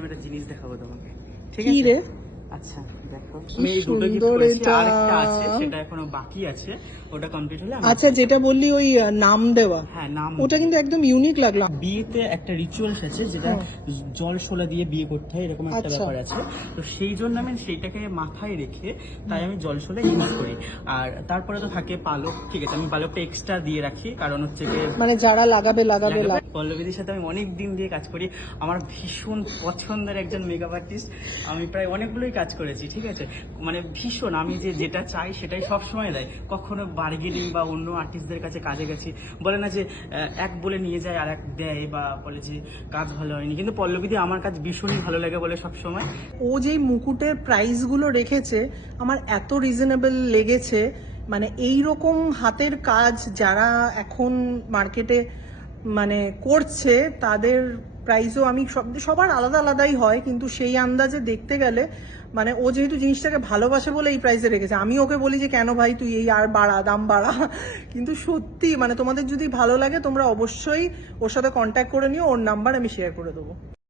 আমি একটা জিনিস দেখাবো তোমাকে, ঠিক কি আছে? রে? আচ্ছা দেখো, আমি এই দুটো গিফট করেছি, আরেকটা আছে সেটা এখনো বাকি আছে, ওটা কমপ্লিট হলে আমি। আচ্ছা, যেটা বললি ওই নাম দেওয়া, হ্যাঁ, নাম। ওটা কিন্তু একদম ইউনিক লাগলো। বিয়েতে একটা রিচুয়ালস আছে যেটা জল শোলা দিয়ে বিয়ে করতে হয়, এরকম একটা ব্যাপার আছে। তো সেই জন্য আমি সেইটাকে মাথায় রেখে তাই আমি জল শোলা ইউজ করি। আর তারপরে তো থাকে পালক, ঠিক আছে, আমি পালকটা এক্সট্রা দিয়ে রাখি, কারণ হচ্ছে যে মানে যারা লাগাবে পল্লবীদের সাথে আমি অনেক দিন দিয়ে কাজ করি, আমার ভীষণ পছন্দের একজন মেকআপ আর্টিস্ট, আমি প্রায় অনেকগুলোই কাজ করেছি, ঠিক আছে, মানে ভীষণ, আমি যেটা চাই সেটাই সবসময় দেয়, কখনো বার্গেনিং বা অন্য আর্টিস্টদের কাছে কাজে গেছি, বলে না যে এক বলে নিয়ে যায় আর এক দেয়, বা বলে যে কাজ ভালো হয়নি, কিন্তু পল্লবীদি আমার কাজ ভীষণই ভালো লাগে বলে সবসময়। ও যেই মুকুটের প্রাইস গুলো রেখেছে আমার এত রিজনেবল লেগেছে। মানে এই রকম হাতের কাজ যারা এখন মার্কেটে মানে করছে তাদের প্রাইসও আমি সবার আলাদা আলাদাই হয়, কিন্তু সেই আন্দাজে দেখতে গেলে মানে ও যেহেতু জিনিসটাকে ভালোবাসে বলে এই প্রাইসে রেখেছে। আমি ওকে বলি যে কেন ভাই তুই এই আর বাড়া, দাম বাড়া, কিন্তু সত্যি মানে তোমাদের যদি ভালো লাগে তোমরা অবশ্যই ওর সাথে কন্ট্যাক্ট করে নিও, ওর নাম্বার আমি শেয়ার করে দেবো।